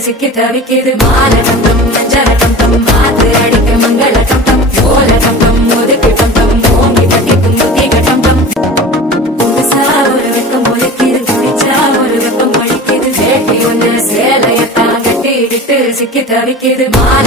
சிக்கி தவிக்குது மால கம்பம் மஞ்சள கம்பம் மாத்து அடிக்க மங்கள கம்பம் ஓல கம்பம் ஒதுக்கு கம்பம் ஓங்கி பட்டிக்கும் புத்தி கம்பம் புதுசா ஒரு வெப்பம் ஒழிக்குது குடிச்சா ஒரு வெப்பம் ஒழிக்குது சேட்டி ஒண்ணு சேலையத்தான் கட்டிக்கிட்டு சிக்கி தவிக்குது மால